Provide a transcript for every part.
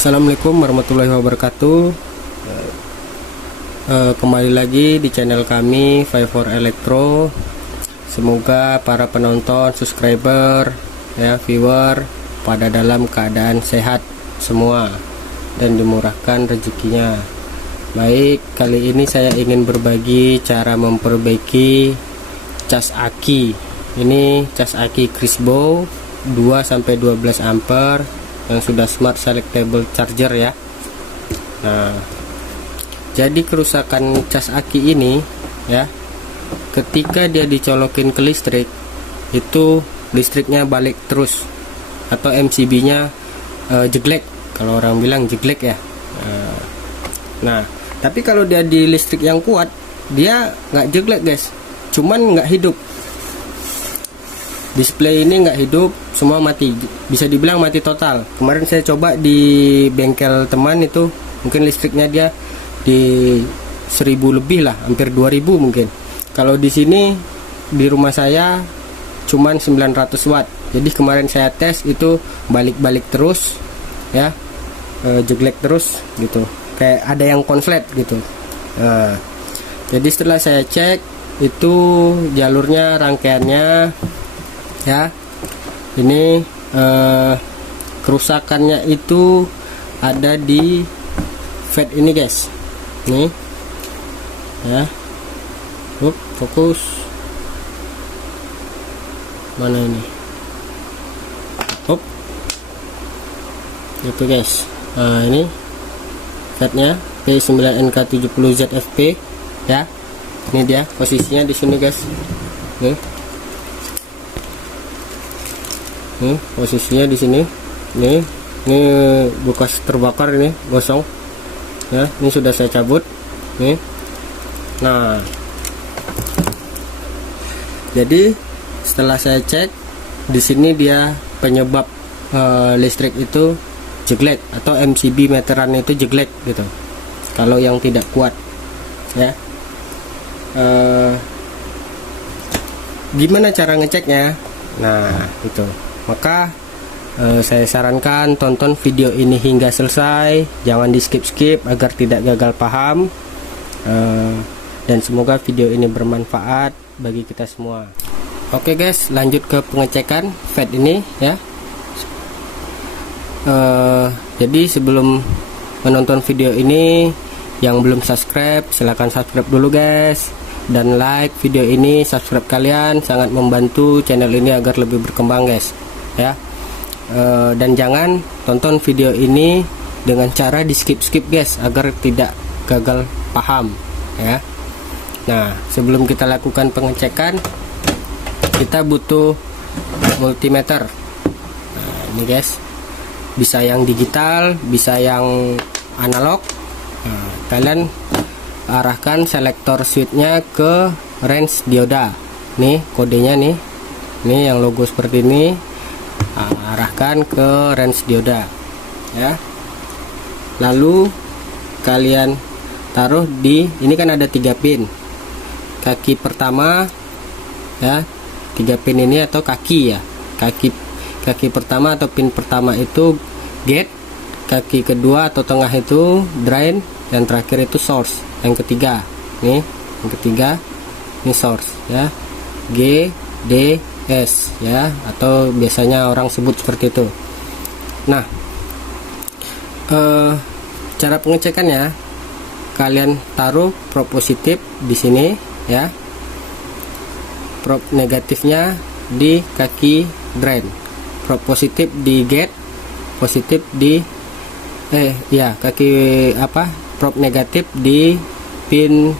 Assalamualaikum warahmatullahi wabarakatuh. Kembali lagi di channel kami Five4 Electro. Semoga para penonton, subscriber, viewer pada dalam keadaan sehat semua dan dimurahkan rezekinya. Baik, kali ini saya ingin berbagi cara memperbaiki cas aki. Ini cas aki Crisbo 2-12 ampere yang sudah smart selectable charger ya. Nah, jadi kerusakan cas aki ini ya, ketika dia dicolokin ke listrik, itu listriknya balik terus atau MCB nya jeglek, kalau orang bilang jeglek ya. Nah, tapi kalau dia di listrik yang kuat, dia nggak jeglek guys, cuman nggak hidup. Display ini nggak hidup, semua mati, bisa dibilang mati total. Kemarin saya coba di bengkel teman itu, mungkin listriknya dia di 1000 lebih lah, hampir 2000 mungkin. Kalau di sini di rumah saya cuman 900 watt. Jadi kemarin saya tes itu balik-balik terus ya, jeglek terus gitu, kayak ada yang konslet gitu. Nah, jadi setelah saya cek itu jalurnya, rangkaiannya ya, ini kerusakannya itu ada di fed ini guys, nih ya. Fokus mana ini, gitu guys. Nah, ini fednya P9NK70ZFP ya. Ini dia posisinya di sini guys, nih. Posisinya di sini. Ini bekas terbakar, ini gosong ya. Ini sudah saya cabut nih. Nah, jadi setelah saya cek di sini, dia penyebab listrik itu jeglek atau MCB meteran itu jeglek gitu, kalau yang tidak kuat ya. Gimana cara ngeceknya? Nah, itu maka saya sarankan tonton video ini hingga selesai, jangan di skip agar tidak gagal paham, dan semoga video ini bermanfaat bagi kita semua. Oke guys, lanjut ke pengecekan fed ini ya. Jadi sebelum menonton video ini, yang belum subscribe silahkan subscribe dulu guys, dan like video ini. Subscribe kalian sangat membantu channel ini agar lebih berkembang guys ya. Dan jangan tonton video ini dengan cara di skip guys, agar tidak gagal paham ya. Nah, sebelum kita lakukan pengecekan, kita butuh multimeter. Nah, ini guys, bisa yang digital, bisa yang analog. Nah, kalian arahkan selektor switchnya ke range dioda. Nih kodenya nih, yang logo seperti ini. Nah, arahkan ke range dioda ya. Lalu kalian taruh di ini, kan ada 3 pin. Kaki pertama ya, 3 pin ini atau kaki ya. Kaki pertama atau pin pertama itu gate, kaki kedua atau tengah itu drain, dan terakhir itu source. Yang ketiga nih, yang ketiga ini source ya, G D S ya, atau biasanya orang sebut seperti itu. Nah, cara pengecekannya, kalian taruh prop positif di sini ya, prop negatifnya di kaki drain, prop positif di gate, positif di kaki prop negatif di pin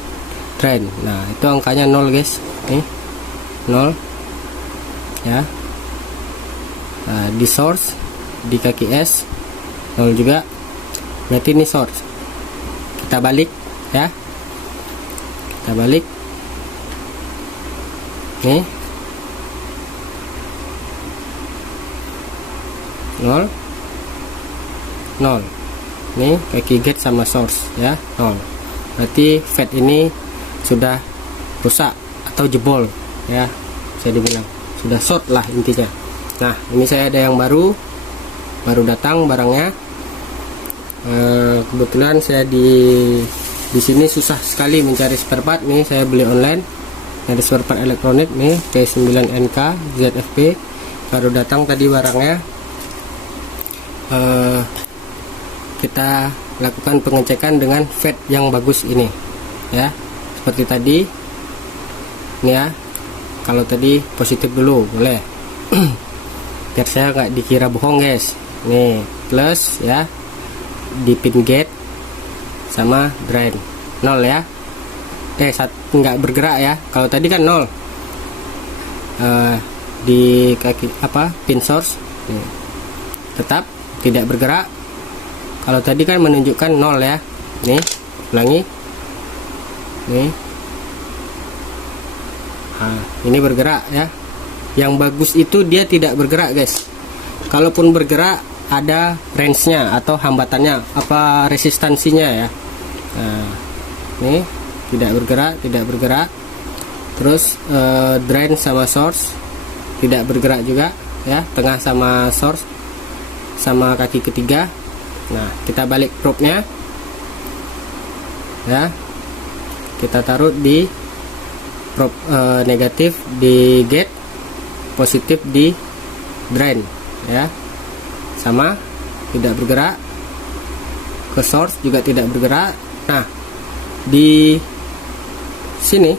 drain. Nah, itu angkanya 0 guys, nih 0 ya. Nah, di source di kaki S 0 juga, berarti ini source. Kita balik ya, kita balik nih 0 0. Nih kaki gate sama source ya, 0. Berarti fed ini sudah rusak atau jebol ya, bisa dibilang sudah short lah intinya. Nah, ini saya ada yang baru datang barangnya Kebetulan saya di sini susah sekali mencari spare part nih. Saya beli online dari spare part elektronik nih, P9NK ZFP. Baru datang tadi barangnya. Kita lakukan pengecekan dengan fed yang bagus ini ya, seperti tadi ini ya. Kalau tadi positif dulu boleh biar saya nggak dikira bohong guys. Nih plus ya di pin gate sama drain 0 ya, nggak bergerak ya. Kalau tadi kan 0 di kaki pin source nih, tetap tidak bergerak. Kalau tadi kan menunjukkan 0 ya. Nih ulangi nih, ini bergerak ya. Yang bagus itu dia tidak bergerak guys. Kalaupun bergerak ada range-nya atau hambatannya, resistansinya ya. Nih tidak bergerak. Terus drain sama source tidak bergerak juga ya, tengah sama source sama kaki ketiga. Nah, kita balik probe-nya ya, kita taruh di probe negatif di gate, positif di drain ya, sama tidak bergerak. Ke source juga tidak bergerak. Nah di sini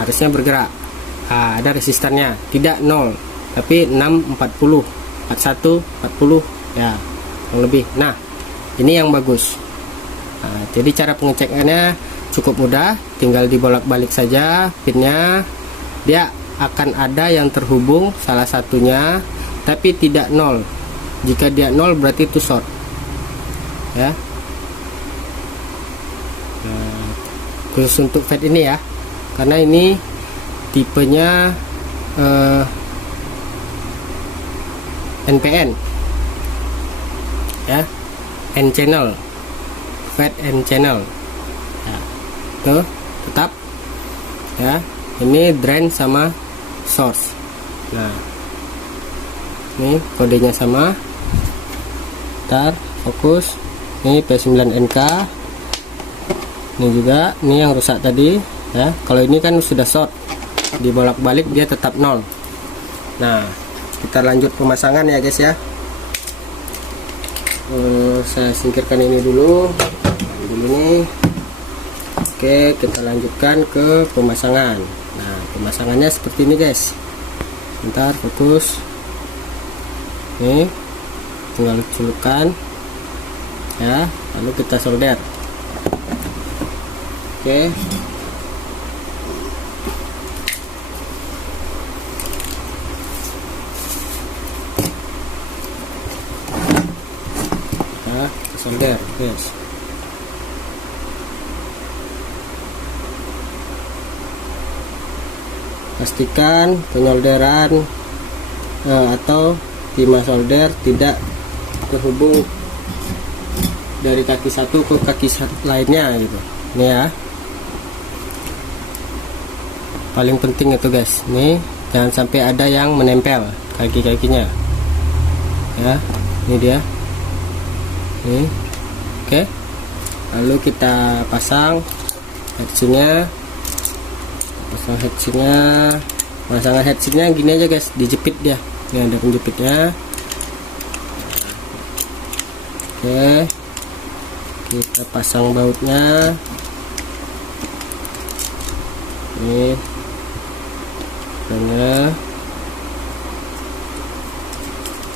harusnya bergerak. Ada resistannya, tidak 0 tapi 6, 40, 41, 40 ya, yang lebih. Nah ini yang bagus. Jadi cara pengecekannya cukup mudah, tinggal dibolak-balik saja pinnya. Dia akan ada yang terhubung salah satunya tapi tidak 0. Jika dia 0 berarti itu short ya. Khusus untuk fed ini ya, karena ini tipenya NPN ya, N channel, fed N channel ya. Tuh tetap ya, ini drain sama source. Nah ini kodenya sama. Ntar fokus, ini P9NK. Ini juga, ini yang rusak tadi ya. Kalau ini kan sudah short, dibolak-balik dia tetap 0. Nah kita lanjut pemasangan ya guys ya. Saya singkirkan ini dulu nih. Oke, kita lanjutkan ke pemasangan. Nah pemasangannya seperti ini guys. Bentar fokus. Nih tinggal celupkan ya, lalu kita solder. Oke, nah, kita solder guys. Pastikan penyolderan atau timah solder tidak terhubung dari kaki satu ke kaki lainnya gitu. Ini ya, paling penting itu guys. Nih jangan sampai ada yang menempel kaki-kakinya ya. Ini dia nih. Oke, lalu kita pasang headsinnya. Pasangan headsinnya gini aja guys, dijepit dia. Ini ada penjepitnya. Oke, kita pasang bautnya. Ini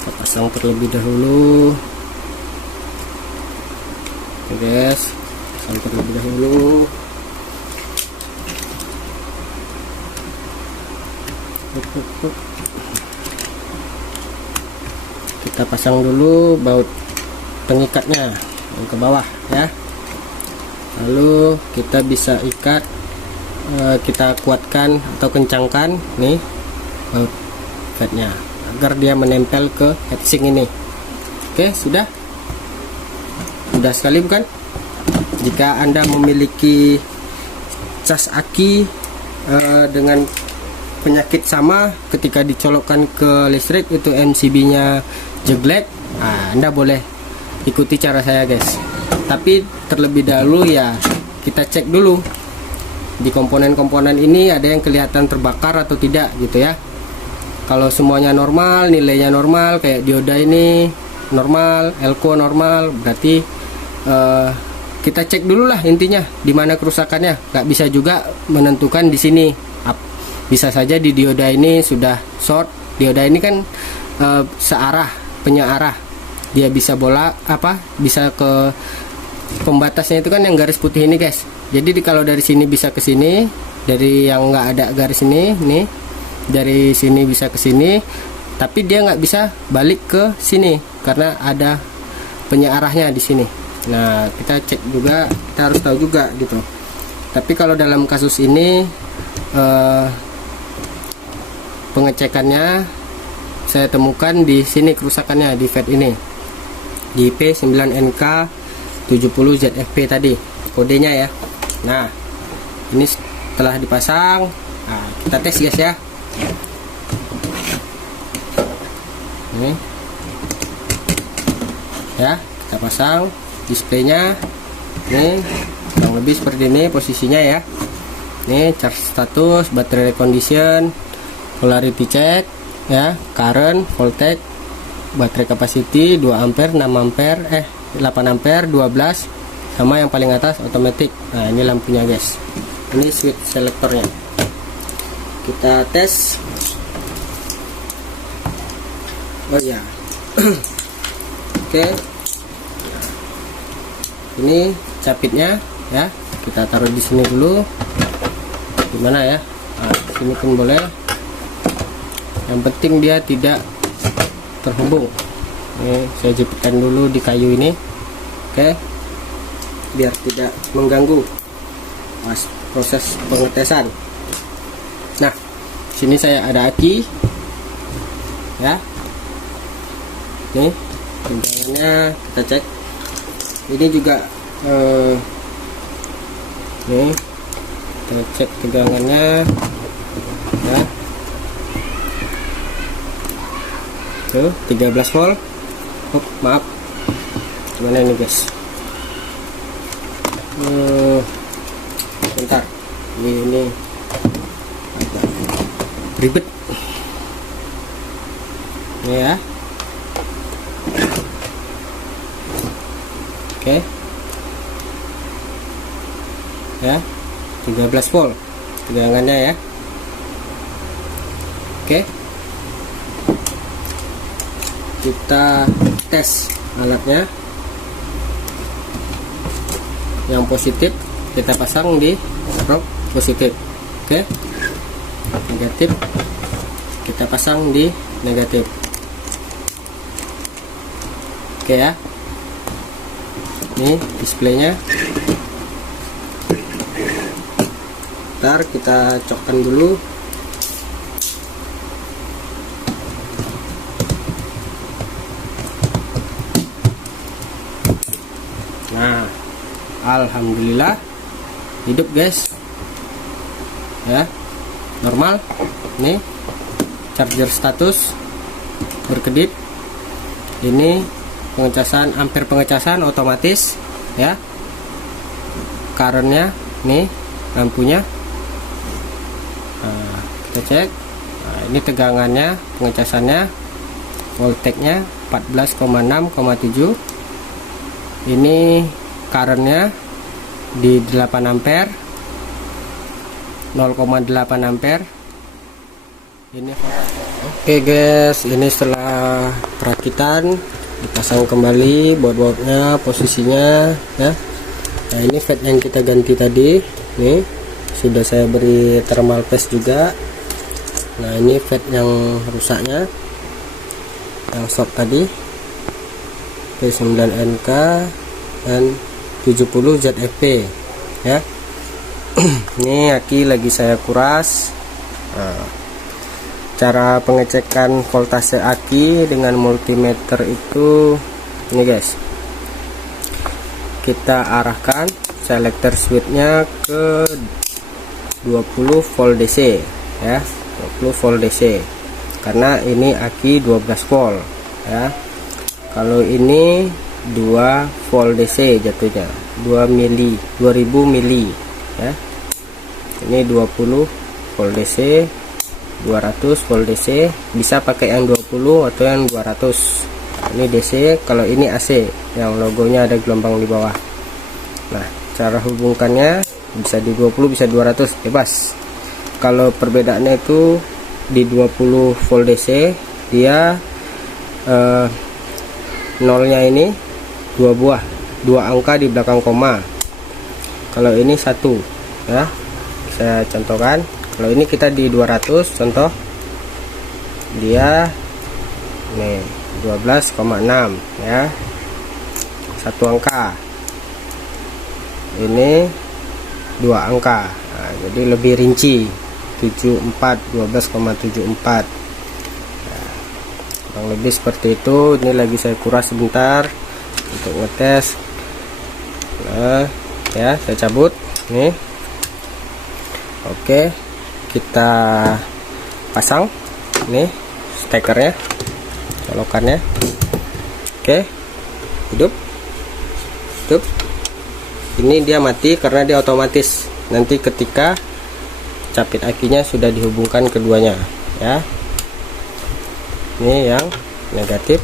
kita pasang terlebih dahulu. Oke guys, pasang terlebih dahulu. Kita pasang dulu baut pengikatnya yang ke bawah ya. Lalu kita bisa ikat, kita kuatkan atau kencangkan nih baut fednya agar dia menempel ke heatsink ini. Oke, sudah sekali bukan? Jika Anda memiliki cas aki dengan penyakit sama, ketika dicolokkan ke listrik itu MCB nya jeglek, Anda boleh ikuti cara saya guys. Tapi terlebih dahulu ya kita cek dulu di komponen-komponen ini ada yang kelihatan terbakar atau tidak gitu ya. Kalau semuanya normal, nilainya normal, kayak dioda ini normal, elko normal, berarti kita cek dulu lah intinya di mana kerusakannya. Nggak bisa juga menentukan di sini. Bisa saja di dioda ini sudah short. Dioda ini kan searah, penyearah. Dia bisa bisa ke pembatasnya itu kan yang garis putih ini guys. Jadi kalau dari sini bisa ke sini, dari yang nggak ada garis ini nih, dari sini bisa ke sini, tapi dia nggak bisa balik ke sini karena ada penyearahnya di sini. Nah kita cek juga, kita harus tahu juga gitu. Tapi kalau dalam kasus ini pengecekannya saya temukan di sini kerusakannya di FET ini, di P9NK 70ZFP tadi kodenya ya. Nah ini setelah dipasang, nah, kita tes guys ya. Ini ya, kita pasang displaynya. Ini kurang lebih seperti ini posisinya ya. Ini charge status, baterai condition, polarity check ya, current, voltage, baterai capacity 2 ampere, 6 ampere, 8 ampere, 12, sama yang paling atas otomatis. Nah ini lampunya guys, ini switch selektornya. Kita tes. Oh ya. Oke. Ini capitnya ya, kita taruh di sini dulu. Gimana ya? Nah, sini pun boleh. Yang penting dia tidak terhubung. Ini saya jepitkan dulu di kayu ini. Oke. Biar tidak mengganggu proses pengetesan. Nah, sini saya ada aki ya. Nih tegangannya kita cek. Ini juga nih kita cek tegangannya ya. Tuh 13 volt. Maaf, gimana ini guys? Bentar, ini agak ribet ini ya. Oke ya, 13 volt tegangannya ya. Oke, kita tes alatnya. Yang positif kita pasang di rok positif. Oke, negatif kita pasang di negatif. Oke ya, ini displaynya. Ntar kita cokkan dulu. Nah, alhamdulillah hidup guys ya, normal. Nih charger status berkedip. Ini pengecasan, ampere pengecasan otomatis ya. Currentnya nih, lampunya. Nah, kita cek. Nah, ini tegangannya, pengecasannya, voltage-nya 14,6,7. Ini currentnya di 8 ampere, 0,8 ampere. Ini oke guys, ini setelah perakitan dipasang kembali baut-bautnya, posisinya ya. Nah ini FET yang kita ganti tadi, nih sudah saya beri thermal paste juga. Nah ini FET yang rusaknya, yang short tadi, P9NK dan 70 ZFP ya. Ini aki lagi saya kuras. Nah, cara pengecekan voltase aki dengan multimeter itu ini guys, kita arahkan selector switchnya ke 20 volt DC ya, 20 volt DC, karena ini aki 12 volt ya. Kalau ini 2 volt DC jatuhnya, 2000 mili ya. Ini 20 volt DC, 200 volt DC, bisa pakai yang 20 atau yang 200. Ini DC, kalau ini AC yang logonya ada gelombang di bawah. Nah, cara hubungkannya bisa di 20 bisa 200 bebas. Kalau perbedaannya itu di 20 volt DC dia nolnya ini 2 buah, 2 angka di belakang koma. Kalau ini 1 ya, saya contohkan. Kalau ini kita di 200 contoh, dia nih 12,6 ya, 1 angka. Ini 2 angka. Nah, jadi lebih rinci, 74 12,74. Kurang lebih seperti itu. Ini lagi saya kuras sebentar untuk ngetes. Nah ya, saya cabut nih. Oke, kita pasang nih stekernya, colokannya. Oke, hidup. Ini dia mati karena dia otomatis. Nanti ketika capit akinya sudah dihubungkan keduanya ya. Ini yang negatif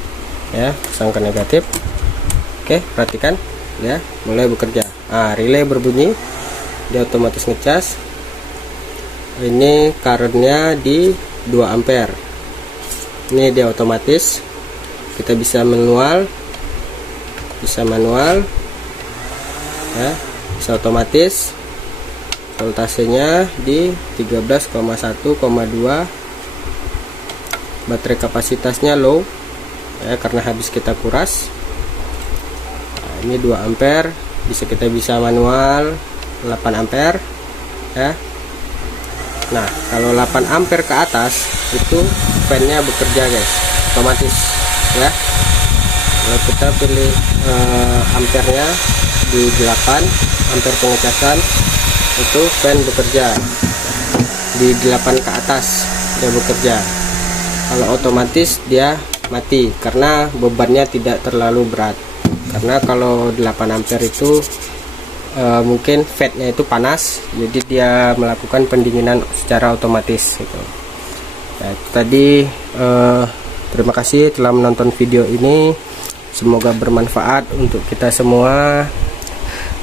ya, pasang ke negatif. Oke, perhatikan ya, mulai bekerja. Relay berbunyi, dia otomatis ngecas. Ini currentnya di 2 ampere. Ini dia otomatis. Kita bisa manual ya, bisa otomatis. Voltasenya di 13,1,2. Baterai kapasitasnya low ya, karena habis kita kuras. Nah, ini 2 ampere, kita bisa manual 8 ampere ya. Nah, kalau 8 ampere ke atas itu fan-nya bekerja guys, otomatis ya. Kalau kita pilih ampernya di 8 ampere pengecasan, itu fan bekerja di 8 ke atas dia bekerja. Kalau otomatis dia mati karena bebannya tidak terlalu berat. Karena kalau 8 ampere itu mungkin fatnya itu panas, jadi dia melakukan pendinginan secara otomatis gitu. Nah, tadi terima kasih telah menonton video ini. Semoga bermanfaat untuk kita semua.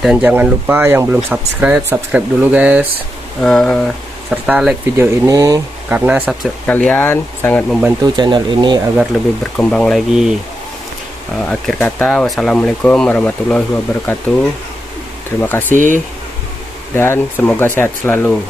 Dan jangan lupa yang belum subscribe dulu guys, serta like video ini karena subscribe kalian sangat membantu channel ini agar lebih berkembang lagi. Akhir kata, wassalamualaikum warahmatullahi wabarakatuh. Terima kasih dan semoga sehat selalu.